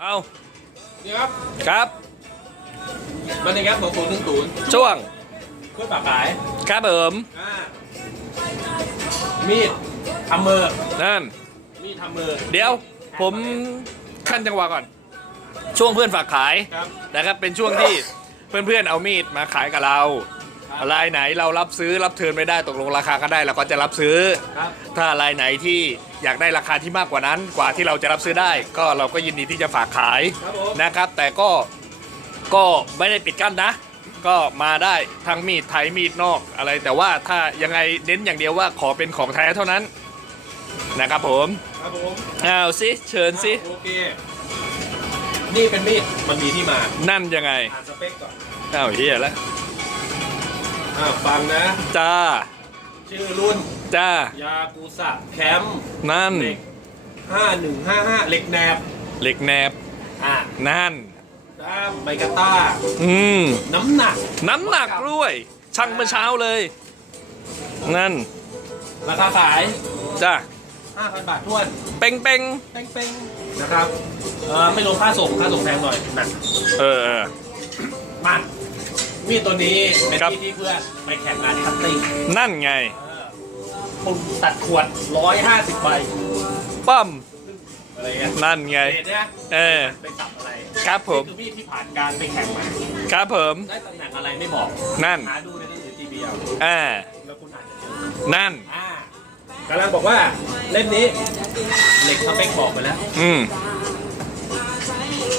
เอานี่ครับครับมันในแง่ของศูนย์ถึงศูนย์ช่วงเพื่อปากขายครับผมอ่ามีดทำมือนั่น มีดทำมือเดี๋ยว ผมขั้นจังหวะก่อน ช่วงเพื่อนฝากขายครับนะครับเป็นช่วงที่เพื่อนๆเอามีดมาขายกับเรา รายไหนเรารับซื้อรับเทิร์นไม่ได้ตกลงราคากันได้เราก็จะรับซื้อ ครับ ถ้ารายไหนที่อยากได้ราคาที่มากกว่านั้น กว่าที่เราจะรับซื้อได้ ก็เราก็ยินดีที่จะฝากขายครับผม นะครับ แต่ก็ก็ไม่ได้ปิดกั้นนะ ก็มาได้ทั้งมีดไทยมีดนอกอะไร แต่ว่าถ้ายังไงเน้นอย่างเดียวว่าขอเป็นของแท้เท่านั้นนะครับผมครับผมอ้าวสิเชิญสิโอเค นี่เป็นมีด มันมีที่มา นั่นยังไงอ่านสเปคก่อนอ้าวเฮียแล้ว อ่าฟังนะ จ้า ชื่อรุ่น จ้า ยากูสะแคมป์นั่น เหล็ก5155เหล็กแนบเหล็กแนบ อ่านั่น ด้ามไมกาต้า อืม น้ำหนัก น้ำหนักด้วย ช่างเมื่อเช้าเลย นั่น ราคาขาย จ้า 5,000 บาทท้วน เป่งเป่งเป้งๆ นะครับ เออไม่รวมค่าส่ง ค่าส่งแพงหน่อยหนักเออเออ มา มีดตัวนี้เป็นครับมีดที่เพื่อไปแข่งงานคัตติ้งนั่นไงคุณตัดขวด 150ใบปั้มอะไรเงี้ยนั่นไงเดทเนี่ยเออไปจับอะไรครับผมนี่คือมีดที่ผ่านการไปแข่งมาครับผมได้ตำแหน่งอะไรไม่บอกนั่นหาดูในหนังสือทีวีเอาอ่าแล้วคุณอาจจะเจอนั่นอ่ากำลังบอกว่าเล่มนี้เหล็กสเปคบอกไปแล้ว อืม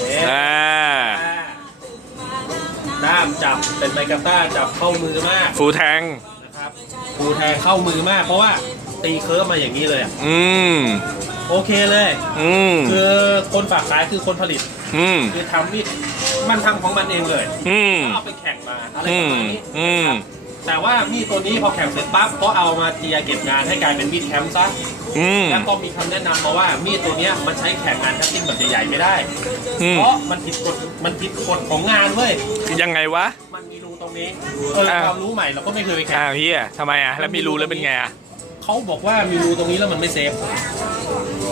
เอ๊ะอ่าอ่า ด้ามจับเป็นไมกาต้าจับเข้ามือมากฟูแทง นะครับปูแทงเข้ามือมาก เพราะว่าตีเคิร์ฟมาอย่างนี้เลยอะอืม โอเคเลย อืม คือคนฝากขายคือคนผลิต อืม คือทำมีดมันทำของมันเองเลยอืมเอาไปแข่งมาอะไรอืประม มาณนี้อืม แต่ว่ามีดตัวนี้พอแข่งเสร็จปั๊บก็เอามาเทียร์เก็บงานให้กลายเป็นมีดแคมป์ซะอืม แล้วก็มีคำแนะนำมาว่ามีดตัวเนี้ยมันใช้แข่งงานคัตติ้งแบบใหญ่ๆไม่ได้ อืม เพราะมันผิดกฎมันผิดกฎของงานเว้ยยังไงวะ มันมีรูตรงนี้เอออ้าว ความรู้ใหม่เราก็ไม่เคยไปแข่ง อ้าวเฮียทำไมอะ แล้วมีรูแล้วเป็นไงอะ เขาบอกว่ามีรูตรงนี้แล้วมันไม่เซฟ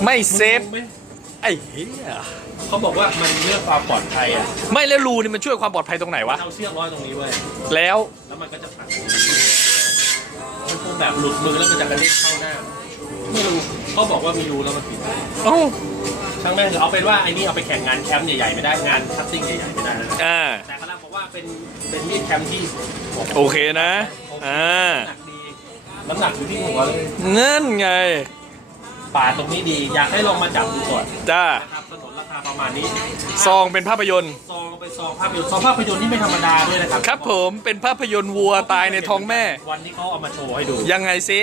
ไม่เซฟมึงรู้ไหมไอ้เฮียเขาบอกว่ามันเรื่องความปลอดภัยอะ ไม่แล้วรูนี่มันช่วยความปลอดภัยตรงไหนวะ เอาเชือกร้อยตรงนี้เว้ยแล้ว แล้วมันก็จะตัดมันคง แบบหลุดมือแล้วมันจะกระเด็นเข้าหน้า ไม่รู้เขาบอกว่ามีรูแล้วมันผิดเอ้าช่างแม่งเถอะเอาเป็นว่าไอ้นี่เอาไปแข่งงานแคมป์ใหญ่ๆไม่ได้งานคัตติ้งใหญ่ๆไม่ได้นะอ่า แต่กำลังบอกว่าเป็นเป็นมีดแคมป์ที่โอเคนะ อ่าน้ำหนักดีน้ำหนักอยู่ที่หัวเลย นั่นไง ป่าตรงนี้ดี อยากให้ลองมาจับดูก่อนจ้านะครับถนนราคาประมาณนี้ซองเป็นภาพยนตร์ ซองไปซองภาพยนตร์ซองภาพยนตร์นี่ไม่ธรรมดาด้วยนะครับครับผมเป็นภาพยนตร์วัวตายในท้องแม่ วันที่เขาเอามาโชว์ให้ดู ยังไงสิ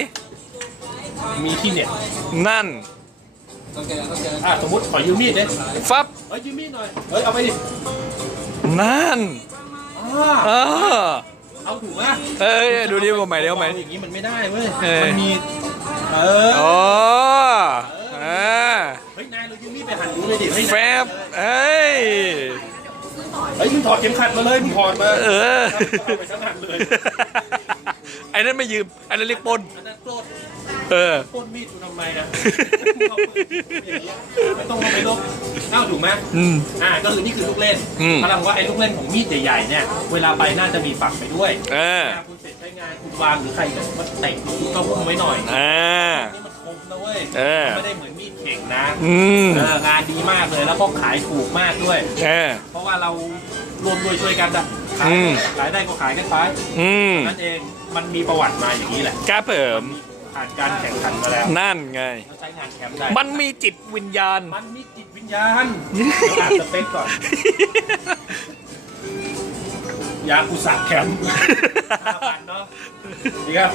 มีที่เน็ตนั่นอะสมมติขอยืมมีดเนี่ยฟับเฮ้ยยืมมีดหน่อยเฮ้ยเอาไปดินั่นอ่าอ่าเอาถูกไหมเอ้ยดูดิว่าใหม่เดี๋ยวใหม่อย่างนี้มันไม่ได้เว้ยเออมันมี เอออ๋ออ่าเฮ้ยนายเรายืมมีดไปหันดูเลยดิเฮ้ยแฟบเอ้ย เฮ้ยมึงถอดเข็มขัดมาเลยมึงถอดมาเออ เอาไปทั้งหันเลย ไอ้นั่นไม่ยืมไอ้นั่นเรียกปล้น อันนั้นโกรธ เออ ปล้นมีดกูทำไมนะมึงเอาปืนอย่างเงี้ยไม่ต้องเอาไปลบเอ้าถูกไหมอืม อ่าก็คือนี่คือลูกเล่นอืม พลังว่าไอ้ลูกเล่นของมีดใหญ่ๆเนี่ย เวลาไปน่าจะมีฝักไปด้วยเออเวลาคุณเสร็จใช้งานคุณวางหรือใครจะมาเตะคุณก็พุ่งไว้หน่อย อ่า นี่มันคมนะเว้ยเออ ไม่ได้เหมือนมีดเข่งนะอืมเอองานดีมากเลยแล้วก็ขายถูกมากด้วย เออ เพราะว่าเรารวมด้วยช่วยกันอะขายอืม ขายได้ก็ขายกันไปอืมนั่นเองมันมีประวัติมาอย่างนี้แหละครับผม ผ่านการแข่งขันมาแล้วนั่นไงแล้วใช้งานแคมป์ได้ มันมีจิตวิญญาณ มันมีจิตวิญญาณเดี๋ยวอ่านสเปคก่อน ยากุสะแคมป์ห้าพันเนาะดีครับ